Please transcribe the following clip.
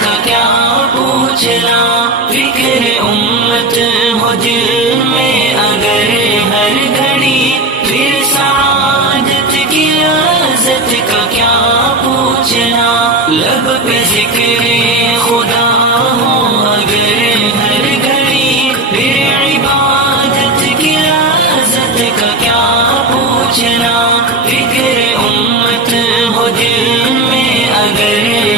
کا کیا پوچھنا، فکر امت ہو دل میں اگر ہر گھڑی، پھر سعادت کی لذت کا کیا پوچھنا، لب پہ ذکر خدا ہو اگر ہر گھڑی، پھر عبادت کی لذت کا کیا پوچھنا، فکر امت ہو دل میں اگر